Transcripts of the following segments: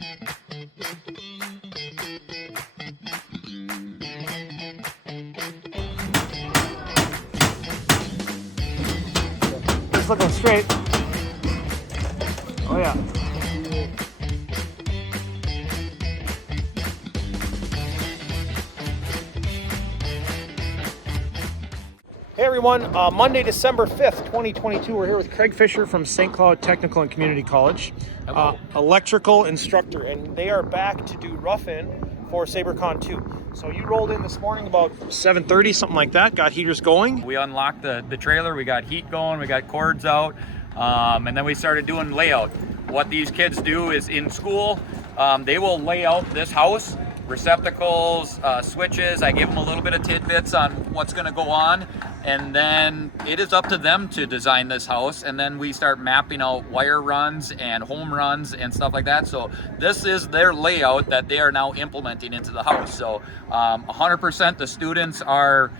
It's looking straight. Oh yeah. Hey everyone, Monday, December 5th, 2022. We're here with Craig Fisher from St. Cloud Technical and Community College, electrical instructor, and they are back to do rough-in for SabreCON 2. So you rolled in this morning about 7:30, something like that, got heaters going. We unlocked the trailer, we got heat going, we got cords out, and then we started doing layout. What these kids do is in school, they will lay out this house, receptacles, switches. I give them a little bit of tidbits on what's gonna go on, and then it is up to them to design this house, and then we start mapping out wire runs and home runs and stuff like that. So this is their layout that they are now implementing into the house. So 100% the students are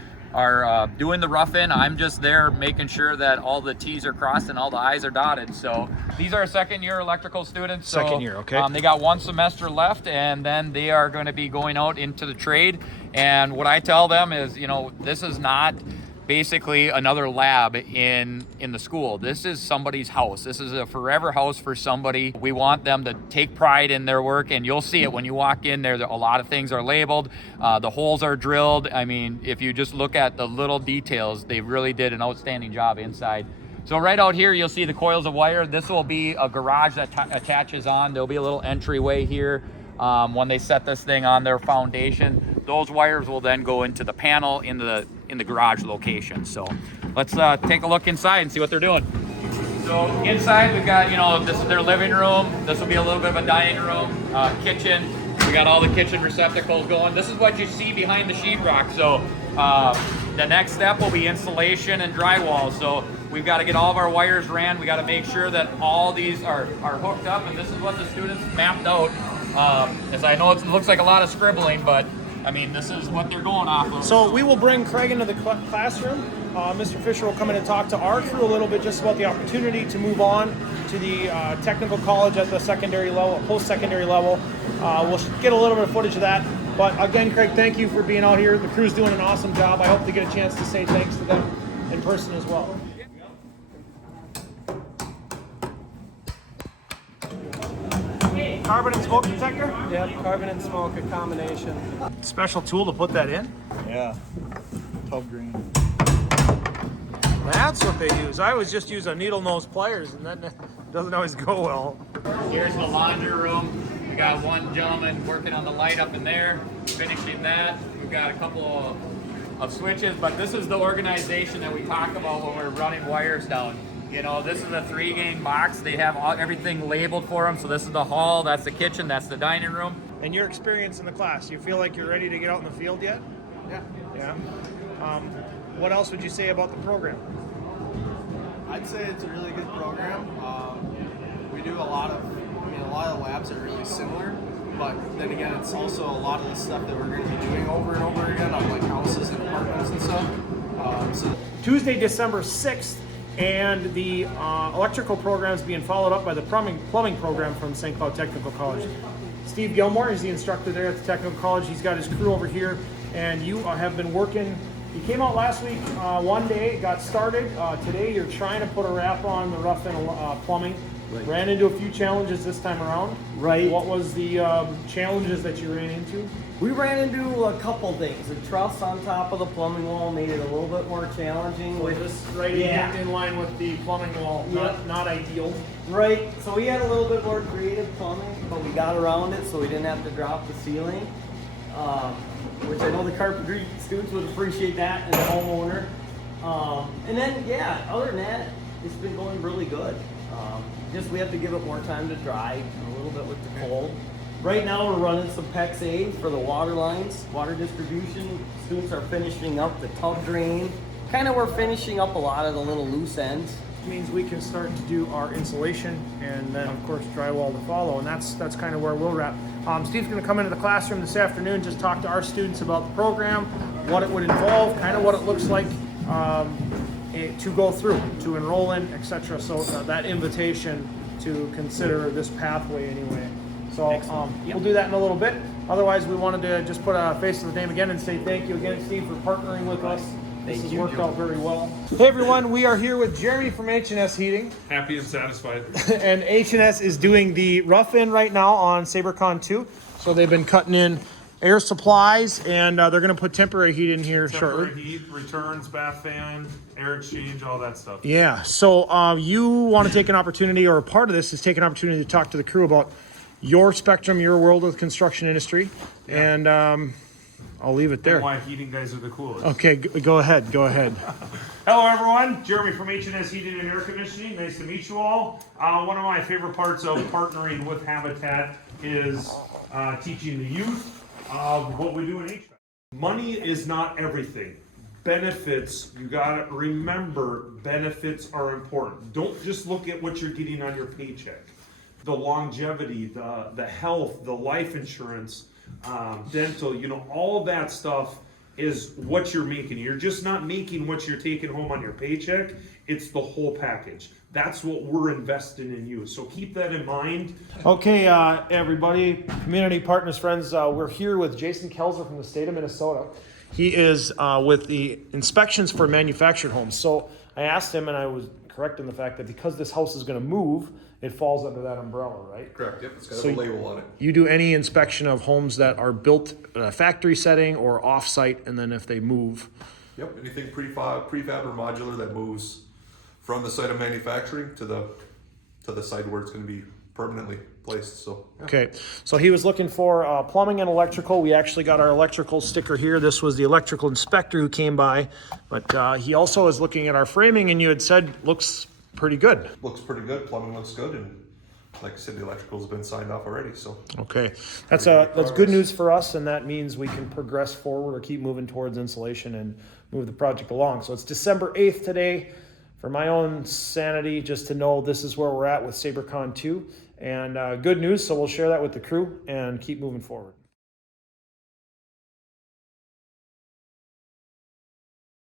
doing the rough-in. I'm just there making sure that all the T's are crossed and all the I's are dotted. So these are second-year electrical students. So, second year, okay. They got one semester left, and then they are going to be going out into the trade. And what I tell them is, you know, this is not basically another lab in the school. This is somebody's house. This is a forever house for somebody. We want them to take pride in their work, and you'll see it when you walk in there. A lot of things are labeled. The holes are drilled. I mean, if you just look at the little details, they really did an outstanding job inside. So right out here, you'll see the coils of wire. This will be a garage that attaches on. There'll be a little entryway here. When they set this thing on their foundation, those wires will then go into the panel in the garage location. So let's take a look inside and see what they're doing. So inside we've got, you know, this is their living room. This will be a little bit of a dining room, kitchen. We got all the kitchen receptacles going. This is what you see behind the sheetrock. So the next step will be installation and drywall. So we've got to get all of our wires ran. We got to make sure that all these are hooked up, and this is what the students mapped out. As I know, it looks like a lot of scribbling, but I mean, this is what they're going off of. So we will bring Craig into the classroom. Mr. Fisher will come in and talk to our crew a little bit just about the opportunity to move on to the technical college at the secondary level, post-secondary level. We'll get a little bit of footage of that. But again, Craig, thank you for being out here. The crew's doing an awesome job. I hope to get a chance to say thanks to them in person as well. Carbon and smoke detector? Yep, carbon and smoke, a combination. Special tool to put that in? Yeah, tub green. That's what they use. I always just use a needle nose pliers, and that doesn't always go well. Here's the laundry room. We got one gentleman working on the light up in there, finishing that. We've got a couple of switches, but this is the organization that we talk about when we're running wires down. You know, this is a 3-gang box. They have everything labeled for them. So this is the hall, that's the kitchen, that's the dining room. And your experience in the class, you feel like you're ready to get out in the field yet? Yeah. Yeah. What else would you say about the program? I'd say it's a really good program. We do a lot of labs are really similar, but then again, it's also a lot of the stuff that we're going to be doing over and over again on like houses and apartments and stuff. Tuesday, December 6th, and the electrical program is being followed up by the plumbing program from St. Cloud Technical College. Steve Gilmore is the instructor there at the Technical College. He's got his crew over here, and you have been working. You came out last week, one day, got started. Today you're trying to put a wrap on the rough-in plumbing. Right. Ran into a few challenges this time around. Right. What was the challenges that you ran into? We ran into a couple things. The truss on top of the plumbing wall made it a little bit more challenging. So this right in line with the plumbing wall, not ideal. Right. So we had a little bit more creative plumbing, but we got around it so we didn't have to drop the ceiling, which I know the carpentry students would appreciate that, and the homeowner. And then, yeah, other than that, it's been going really good. Just we have to give it more time to dry a little bit with the cold. Right now we're running some PEX A for the water lines, water distribution. Students are finishing up the tub drain. We're finishing up a lot of the little loose ends. Means we can start to do our insulation and then of course drywall to follow, and that's kind of where we'll wrap. Steve's going to come into the classroom this afternoon, just talk to our students about the program, what it would involve, kind of what it looks like to go through, to enroll in, etc. So that invitation to consider this pathway anyway. So Excellent. Yep. we'll do that in a little bit. Otherwise, we wanted to just put a face to the name again and say thank you again, Steve, for partnering with us. This has worked out very well. Hey everyone, we are here with Jeremy from H&S Heating. Happy and satisfied. And H&S is doing the rough in right now on SabreCON 2. So they've been cutting in air supplies, and they're going to put temporary heat in here shortly. Temporary heat, returns, bath fan, air exchange, all that stuff. Yeah, so you want to take an opportunity, or a part of this is take an opportunity to talk to the crew about your spectrum, your world of the construction industry, and I'll leave it there. And why heating guys are the coolest. Okay, go ahead. Hello everyone, Jeremy from H&S Heating and Air Conditioning. Nice to meet you all. One of my favorite parts of partnering with Habitat is teaching the youth of what we do in HVAC. Money is not everything. Benefits, you gotta remember, benefits are important. Don't just look at what you're getting on your paycheck. The longevity, the health, the life insurance, dental, all of that stuff is what you're making. You're just not making what you're taking home on your paycheck. It's the whole package. That's what we're investing in you. So keep that in mind. Okay, everybody, community partners, friends, we're here with Jason Kelzer from the state of Minnesota. He is with the inspections for manufactured homes. So I asked him, and I was correct in the fact that because this house is going to move, it falls under that umbrella, right? Correct, yep, it's got So a label on it. You do any inspection of homes that are built in a factory setting or off-site, and then if they move. Yep, anything prefab or modular that moves from the site of manufacturing to the site where it's gonna be permanently placed, so. Yeah. Okay, so he was looking for plumbing and electrical. We actually got our electrical sticker here. This was the electrical inspector who came by, but he also is looking at our framing, and you had said looks pretty good. Looks pretty good, plumbing looks good, and like I said, the electrical's been signed off already, so. Okay, that's good news for us, and that means we can progress forward or keep moving towards insulation and move the project along. So it's December 8th today. For my own sanity, just to know this is where we're at with SabreCON 2, and good news, so we'll share that with the crew and keep moving forward.